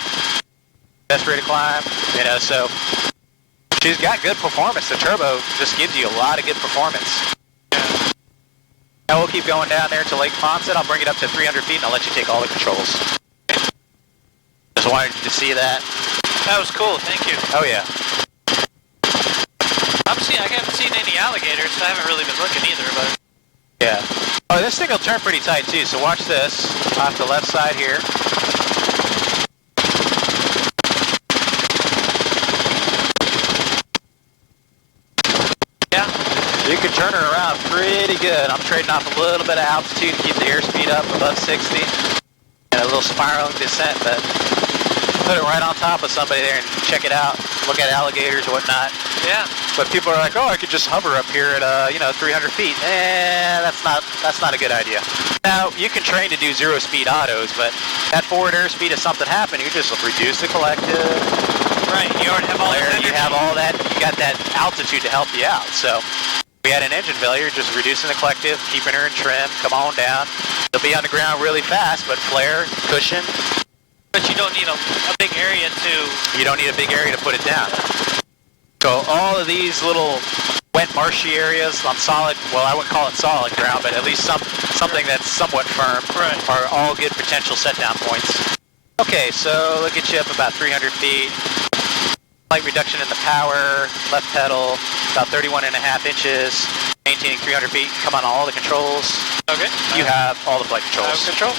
Best rate of climb, you know, so she's got good performance. The turbo just gives you a lot of good performance. Now we'll keep going down there to Lake Ponset. I'll bring it up to 300 feet, and I'll let you take all the controls. Just wanted you to see that. That was cool, thank you. Oh, yeah. I haven't seen any alligators, so I haven't really been looking either, but... Yeah. Oh, this thing will turn pretty tight, too, so watch this. Off the left side here. Yeah. You can turn her around pretty good. I'm trading off a little bit of altitude to keep the airspeed up above 60. And a little spiraling descent, but put it right on top of somebody there and check it out. Look at alligators or whatnot. Yeah. But people are like, oh, I could just hover up here at, 300 feet. That's not a good idea. Now, you can train to do zero-speed autos, but that forward airspeed, if something happened, you just reduce the collective. Right, you already have all that energy. You have all that, you got that altitude to help you out. So, we had an engine failure, just reducing the collective, keeping her in trim, come on down. They'll be on the ground really fast, but flare, cushion, But you don't need a big area to... You don't need a big area to put it down. So all of these little wet marshy areas on solid, well, I wouldn't call it solid ground, but at least something that's somewhat firm, Right. are all good potential set down points. Okay, so look at you up about 300 feet. Slight reduction in the power, left pedal, about 31.5 inches, maintaining 300 feet. Come on all the controls. Okay. You have all the flight controls. Control.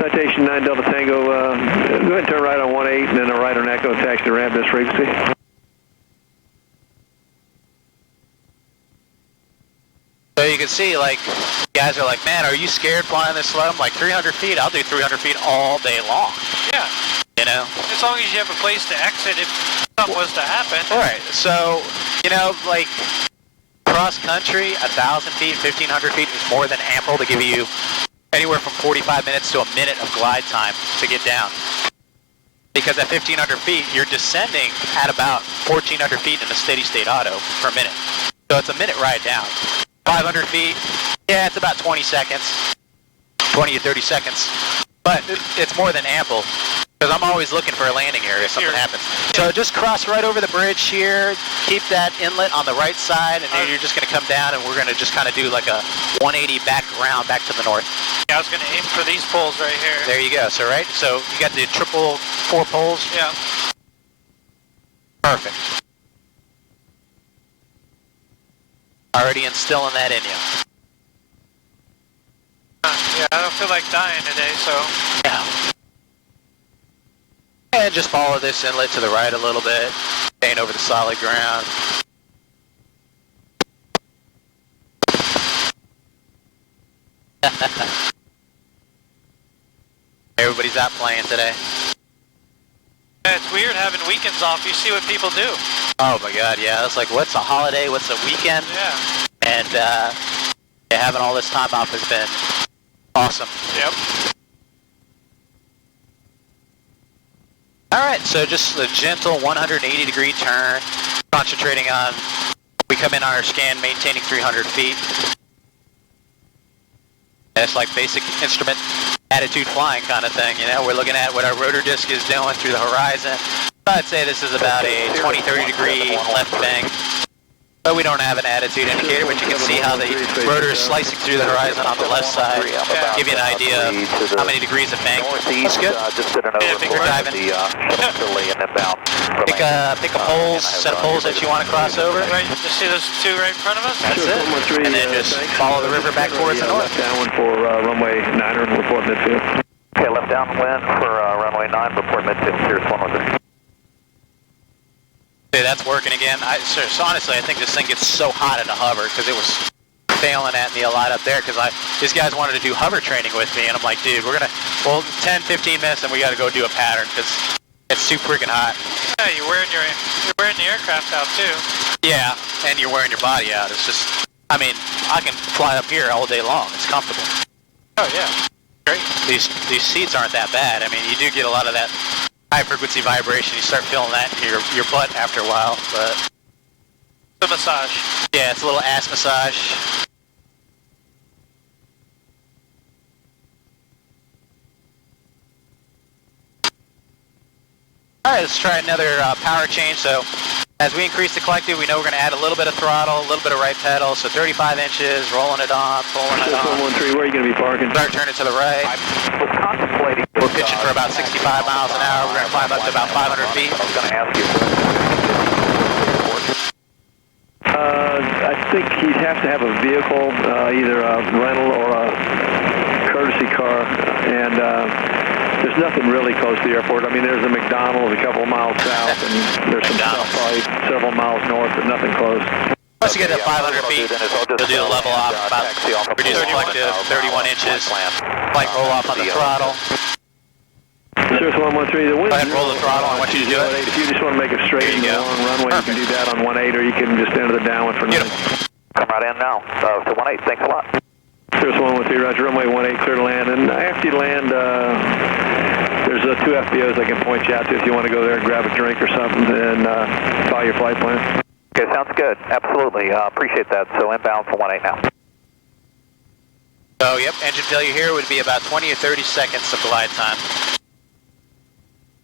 Citation 9 Delta Tango, go ahead and turn right on 18 and then a right on Echo, taxi to ramp this frequency. So you can see, like, guys are like, man, are you scared flying this slow? I'm like, 300 feet, I'll do 300 feet all day long. Yeah. You know? As long as you have a place to exit if something was to happen. All right, so, you know, like, cross country, 1,000 feet, 1,500 feet is more than ample to give you anywhere from 45 minutes to a minute of glide time to get down. Because at 1,500 feet, you're descending at about 1,400 feet in a steady state auto per minute. So it's a minute ride down. 500 feet, yeah, it's about 20 seconds, 20 to 30 seconds. But it's more than ample. Because I'm always looking for a landing area if something happens. So just cross right over the bridge here, keep that inlet on the right side, and then you're just going to come down and we're going to just kind of do like a 180 back around back to the north. Yeah, I was going to aim for these poles right here. There you go. So right, so you got the triple 4 poles. Yeah. Perfect. Already instilling that in you. Yeah, I don't feel like dying today, so... Yeah. And just follow this inlet to the right a little bit, staying over the solid ground. Everybody's out playing today. Yeah, it's weird having weekends off. You see what people do. Oh my God, yeah. It's like, what's a holiday? What's a weekend? Yeah. And yeah, having all this time off has been awesome. Yep. All right, so just a gentle 180-degree turn, concentrating on, we come in on our scan, maintaining 300 feet. That's like basic instrument attitude flying kind of thing, you know? We're looking at what our rotor disc is doing through the horizon. I'd say this is about a 20-30 degree left bang. But we don't have an attitude indicator, but you can see how the rotor is slicing through the horizon on the left side. Give you an idea of how many degrees of bank. That's good. Finger diving. Pick a poles, set of poles that you want to cross over. Right, you see those two right in front of us? That's it. And then just follow the river back towards the north. Left downwind for runway 9 report midfield. Okay, left downwind for runway 9, report midfield, Cirrus 113. Okay, that's working again. So honestly, I think this thing gets so hot in a hover because it was failing at me a lot up there because these guys wanted to do hover training with me, and I'm like, dude, we're gonna, 10, 15 minutes, and we got to go do a pattern because it's too freaking hot. Yeah, you're wearing the aircraft out too. Yeah, and you're wearing your body out. It's just, I mean, I can fly up here all day long. It's comfortable. Oh yeah, great. These seats aren't that bad. I mean, you do get a lot of that high frequency vibration. You start feeling that in your butt after a while, but The massage. yeah, it's a little ass massage. All right, let's try another power change. So as we increase the collective, we know we're going to add a little bit of throttle, a little bit of right pedal. So 35 inches, rolling it on, pulling it on. 113, where are you going to be parking? Start turning to the right. I was contemplating... We're pitching for about 65 miles an hour. We're going to climb up to about 500 feet. I was going to ask you... I think he'd have to have a vehicle, either a rental or a courtesy car, and there's nothing really close to the airport. I mean, there's a McDonald's a couple of miles south, and there's some stuff probably several miles north, but nothing close. Once you get to 500 feet, you'll do the level off, about reduce the collective 31 inches, flight roll off on the throttle. Cirrus 113, the wind. Go ahead and roll the throttle. I want you to do it. If you just want to make a straight and long runway, you can do that on 18, or you can just enter the downwind for 9. Beautiful. Come right in now. To 18, thanks a lot. Cirrus 113, roger, runway 18, clear to land. And after you land, there's 2 FBOs I can point you out to if you want to go there and grab a drink or something and follow your flight plan. Okay, sounds good. Absolutely. Appreciate that. So inbound for 18 now. So, yep, engine failure here would be about 20 or 30 seconds of glide time.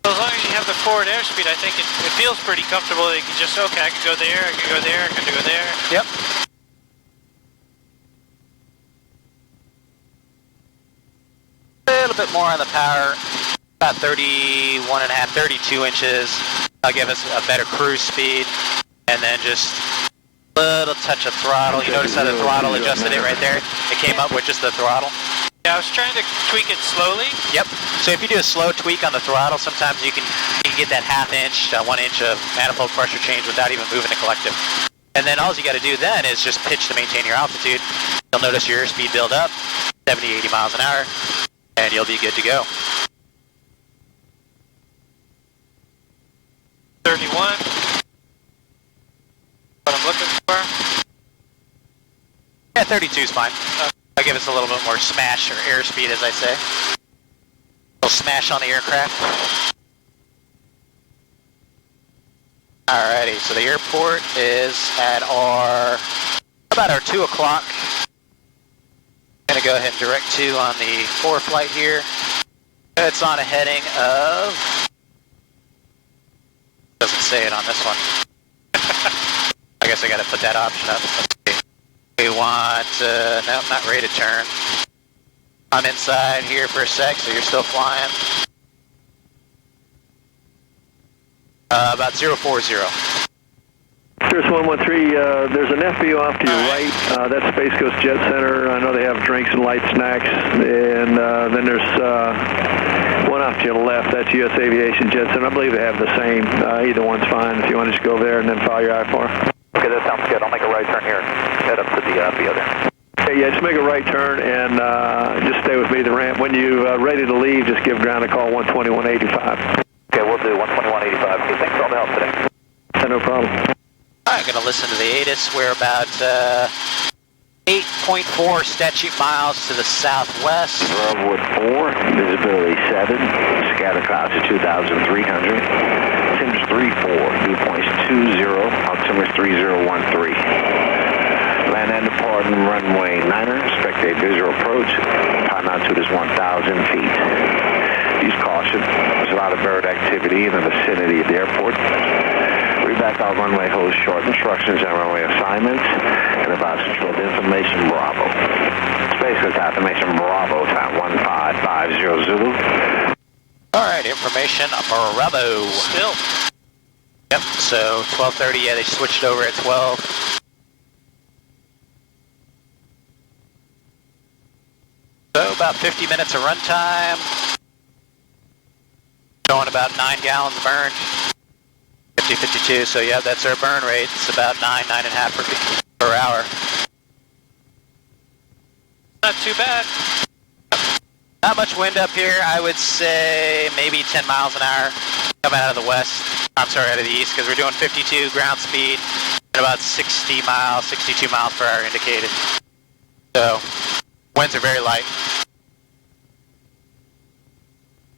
As long as you have the forward airspeed, I think it feels pretty comfortable. You can just, okay, I can go there, I can go there, I can go there. Yep. A little bit more on the power, about 31 and a half, 32 inches. That'll give us a better cruise speed, and then just a little touch of throttle. You notice how the throttle adjusted it right there? It came up with just the throttle. Yeah, I was trying to tweak it slowly. Yep. So if you do a slow tweak on the throttle, sometimes you can get that half inch, 1 inch of manifold pressure change without even moving the collective. And then all you got to do then is just pitch to maintain your altitude. You'll notice your airspeed build up, 70, 80 miles an hour, and you'll be good to go. 31. What I'm looking for. Yeah, 32 is fine. I'll give us a little bit more smash or airspeed, as I say. A little smash on the aircraft. Alrighty, so the airport is at about our 2 o'clock. I'm going to go ahead and direct to on the 4 flight here. It's on a heading of... Doesn't say it on this one. I guess I got to put that option up. Let's see. We want, no, not ready to turn. I'm inside here for a sec, so you're still flying. About 040. Cirrus 113, there's an FBO off to your right. That's Space Coast Jet Center. I know they have drinks and light snacks. And then there's one off to your left. That's U.S. Aviation Jet Center. I believe they have the same. Either one's fine if you want to just go there and then follow your I-4. Okay, that sounds good. I'll make a right turn here. Head up to the FBO there. Okay, yeah, just make a right turn and just stay with me the ramp. When you're ready to leave, just give ground a call 120-185. Okay, we'll do 120-185. Okay, thanks for all the help today. Yeah, no problem. I'm going to listen to the ATIS. We're about 8.4 statute miles to the southwest. Broadwood 4, visibility 7, scatter clouds at 2,300. Temps 34, dew points 20, altimeter 3013. Land and departing runway 9er, expect a visual approach. Time altitude is 1,000 feet. Use caution. There's a lot of bird activity in the vicinity of the airport. Reback all runway holds short. Instructions and runway assignments and about controlled information Bravo. Space Coast Affirmation Bravo, time 1550 Zulu. Alright, information Bravo. Still. Yep, so 12:30, yeah, they switched over at 12. So about 50 minutes of runtime. Going about 9 gallons burned. 50-52, so yeah, that's our burn rate. It's about 9.5 per hour. Not too bad. Not much wind up here. I would say maybe 10 miles an hour coming out of the west. I'm sorry, out of the east, because we're doing 52 ground speed and about 60 miles, 62 miles per hour indicated. So, winds are very light.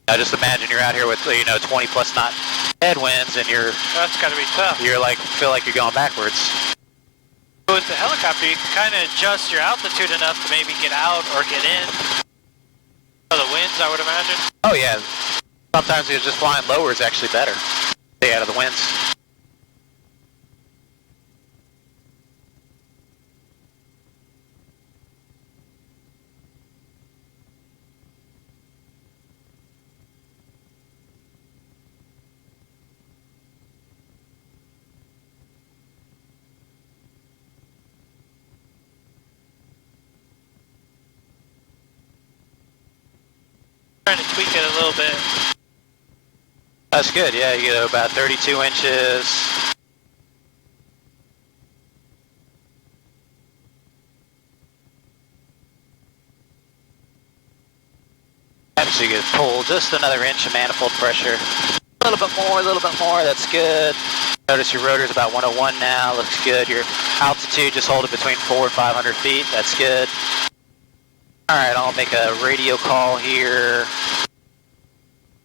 Now just imagine you're out here with, 20 plus knot headwinds and That's got to be tough. you're like, feel like you're going backwards. With the helicopter, you can kind of adjust your altitude enough to maybe get out or get in. For the winds, I would imagine. Oh yeah, sometimes you're just flying lower is actually better. Stay out of the winds. Trying to tweak it a little bit. That's good, yeah, you get about 32 inches. Actually, you get pull just another inch of manifold pressure. A little bit more, that's good. Notice your rotor's about 101 now, looks good. Your altitude, just hold it between 400 and 500 feet, that's good. Alright, I'll make a radio call here.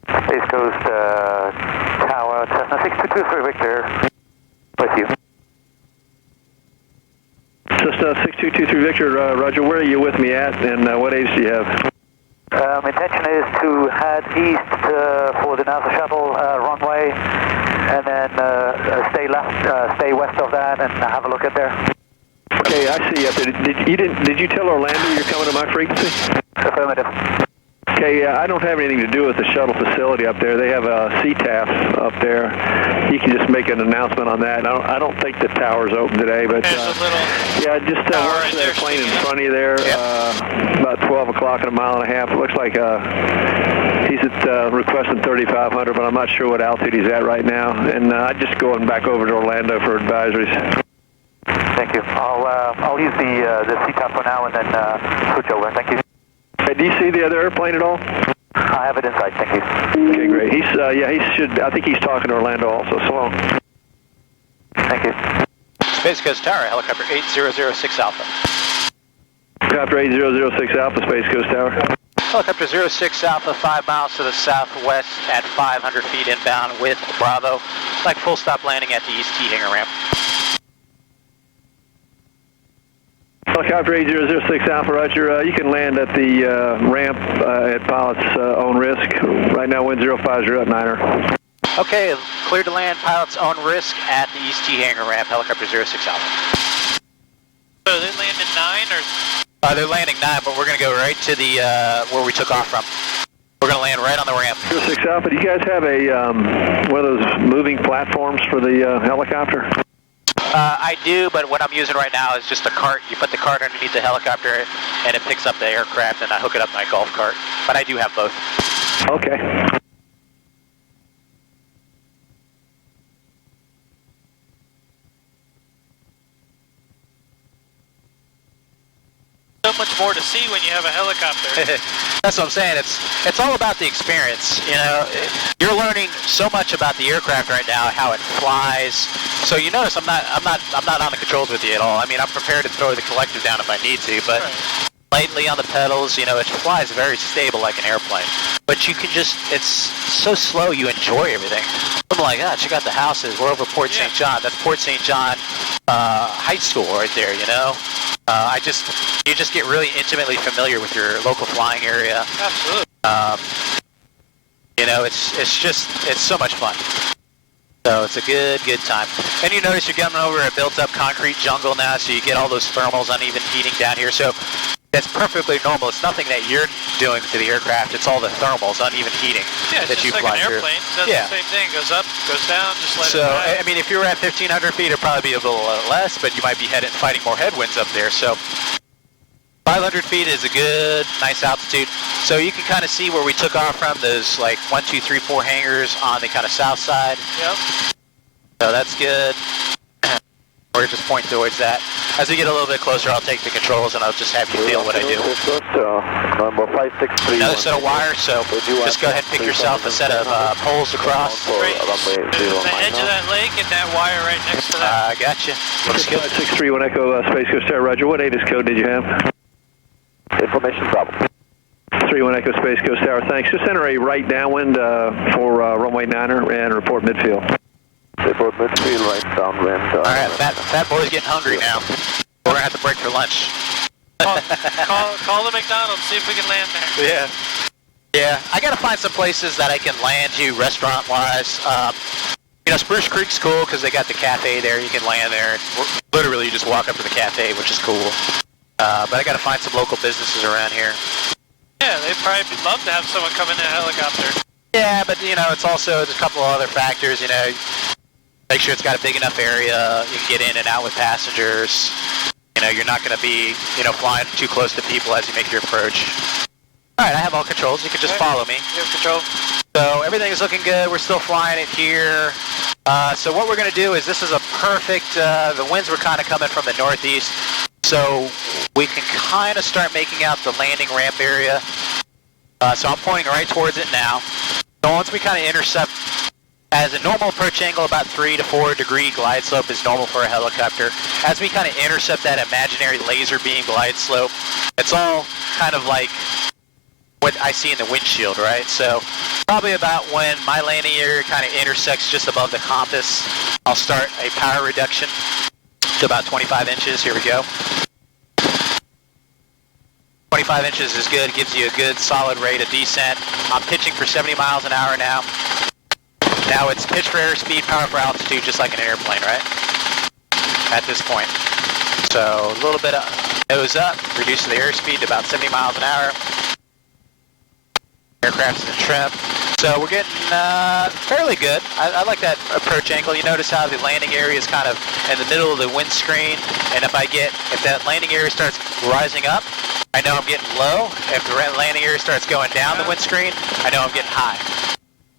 Space Coast Tower, Cessna 6223 Victor, with you. Cessna 6223 Victor, Roger, where are you with me at, and what age do you have? Intention is to head east for the NASA shuttle runway, and then stay west of that, and have a look at there. Okay, I see you up there. Did you tell Orlando you're coming to my frequency? Affirmative. Okay, I don't have anything to do with the shuttle facility up there. They have a CTAF up there. You can just make an announcement on that. I don't think the tower's open today, but There's a little yeah, just watch that plane in front of you there. About 12 o'clock and a mile and a half. It looks like he's at requesting 3,500, but I'm not sure what altitude he's at right now. And I'm just going back over to Orlando for advisories. Thank you. I'll use the CTAP for now, and then switch over. Thank you. Hey, do you see the other airplane at all? I have it inside. Thank you. Okay, great. He should. I think he's talking to Orlando also. So long. Thank you. Space Coast Tower, helicopter 8006 Alpha. Helicopter 8006 Alpha, Space Coast Tower. Helicopter 06 Alpha, 5 miles to the southwest at 500 feet inbound with Bravo. Like full stop landing at the East T hangar ramp. Helicopter 8006 Alpha, Roger. You can land at the ramp at pilot's own risk. Right now, wind 050 at Niner. Okay, cleared to land, pilot's own risk at the East T hangar ramp, helicopter 06 Alpha. So they landed 9 or? They're landing 9, but we're going to go right to the where we took off from. We're going to land right on the ramp. 06 Alpha, do you guys have a one of those moving platforms for the helicopter? I do, but what I'm using right now is just a cart. You put the cart underneath the helicopter, and it picks up the aircraft, and I hook it up to my golf cart. But I do have both. Okay. So much more to see when you have a helicopter. That's what I'm saying. It's all about the experience. You know, you're learning so much about the aircraft right now, how it flies. So you notice I'm not on the controls with you at all. I mean, I'm prepared to throw the collector down if I need to, but lightly on the pedals. You know, it flies very stable like an airplane. But you can it's so slow. You enjoy everything. I'm like, check out the houses. We're over Port St. John. That's Port St. John High School right there. You know. You just get really intimately familiar with your local flying area. Absolutely. You know, it's so much fun. So it's a good time. And you notice you're getting over a built-up concrete jungle now, so you get all those thermals, uneven heating down here. So that's perfectly normal. It's nothing that you're doing to the aircraft. It's all the thermals, uneven heating that you fly through. Yeah, it's just like an airplane. Does the same thing. Goes up, goes down, just let it ride. I mean, if you were at 1,500 feet, it'd probably be a little less, but you might be fighting more headwinds up there. So 500 feet is a good, nice altitude. So you can kind of see where we took off from, those like 1, 2, 3, 4 hangars on the kind of south side. Yep. So that's good. Or just point towards that. As we get a little bit closer, I'll take the controls and I'll just have you feel what I do. Number 563. Another set of wires, so just go ahead and pick yourself a set of poles across. Right. The edge of that lake and that wire right next to that. I gotcha. Looks good. 631 Echo Space Coast Tower, Roger. What ATIS code did you have? Information Bravo. 31 Echo Space Coast Tower, thanks. Just enter a right downwind for runway 9er and report midfield. Report midfield, right downwind. Alright, fat boy's getting hungry now. We're going to have to break for lunch. Call the McDonald's, see if we can land there. Yeah, I got to find some places that I can land you restaurant-wise. You know, Spruce Creek's cool because they got the cafe there. You can land there. Literally, you just walk up to the cafe, which is cool. But I got to find some local businesses around here. Yeah, they'd probably love to have someone come in a helicopter. Yeah, but, you know, it's also, there's a couple of other factors, you know. Make sure it's got a big enough area. You can get in and out with passengers. You know, you're not going to be, you know, flying too close to people as you make your approach. All right, I have all controls. You can just follow me. You have control. So everything is looking good. We're still flying it here. So what we're going to do is this is a perfect, the winds were kind of coming from the northeast. So we can kind of start making out the landing ramp area. So I'm pointing right towards it now. So once we kind of intercept, as a normal approach angle, about 3 to 4 degree glide slope is normal for a helicopter. as we kind of intercept that imaginary laser beam glide slope, it's all kind of like what I see in the windshield, right? So probably about when my landing area kind of intersects just above the compass, I'll start a power reduction to about 25 inches. Here we go. 25 inches is good, gives you a good solid rate of descent. I'm pitching for 70 miles an hour now. Now it's pitch for airspeed, power for altitude, just like an airplane, right? At this point. So a little bit of nose up, reducing the airspeed to about 70 miles an hour. Aircraft's in trim. So we're getting fairly good. I like that approach angle. You notice how the landing area is kind of in the middle of the windscreen, and if that landing area starts rising up, I know I'm getting low. If the landing area starts going down the windscreen, I know I'm getting high.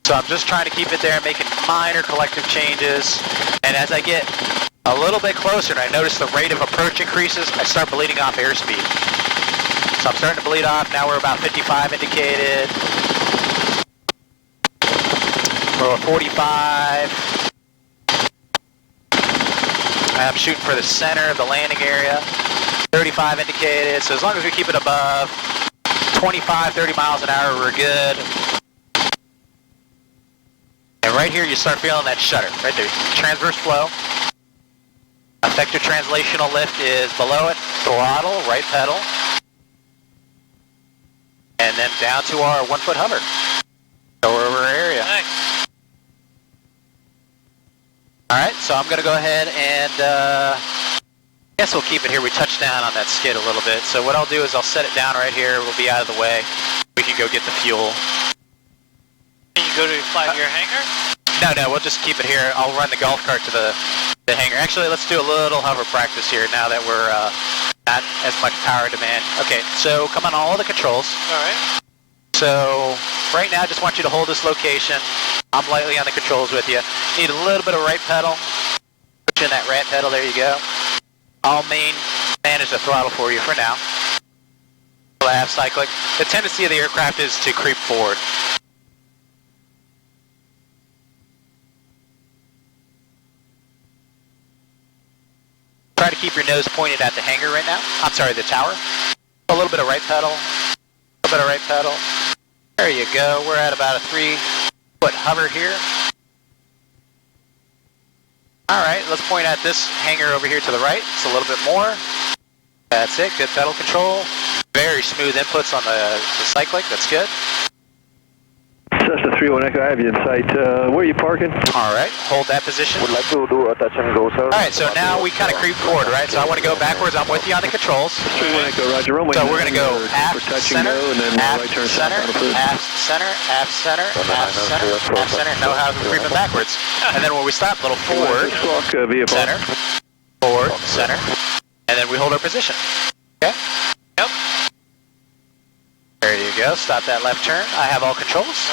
So I'm just trying to keep it there, making minor collective changes, and as I get a little bit closer and I notice the rate of approach increases, I start bleeding off airspeed. So I'm starting to bleed off. Now we're about 55 indicated. We're at 45. I'm shooting for the center of the landing area. 35 indicated. So as long as we keep it above 25, 30 miles an hour, we're good. And right here you start feeling that shudder. Right there. Transverse flow. Effective translational lift is below it. Throttle, right pedal. And then down to our 1 foot hover. Go over our area. Nice. Alright, so I'm going to go ahead and I guess we'll keep it here. We touched down on that skid a little bit. So what I'll do is I'll set it down right here. We'll be out of the way. We can go get the fuel. Can you go to fly to your hangar? No, we'll just keep it here. I'll run the golf cart to the hangar. Actually, let's do a little hover practice here now that we're not as much power demand. Okay, so come on all the controls. All right. So right now, I just want you to hold this location. I'm lightly on the controls with you. Need a little bit of right pedal. Put you in that right pedal. There you go. I'll manage the throttle for you for now. Half cyclic. The tendency of the aircraft is to creep forward. Try to keep your nose pointed at the hangar right now. I'm sorry, the tower. A little bit of right pedal. A little bit of right pedal. There you go. We're at about a 3 foot hover here. All right, let's point at this hangar over here to the right. It's a little bit more. That's it. Good pedal control. Very smooth inputs on the cyclic. That's good. Cessna 31 Echo, I have you in sight. Where are you parking? All right, hold that position. Would like to do a touch and go, sir. All right, so now we kind of creep forward, right? So I want to go backwards. I'm with you on the controls. 31 Echo, Roger. Runway So we're going to go aft, for touch center, and go, and then aft, right turn center, south on approach. aft, center, aft, center, aft, center, aft, center. No, how we're creeping backwards. And then when we stop, little forward, Squawk VFR. center, forward, center, and then we hold our position. Okay? Yep. There you go. Stop that left turn. I have all controls.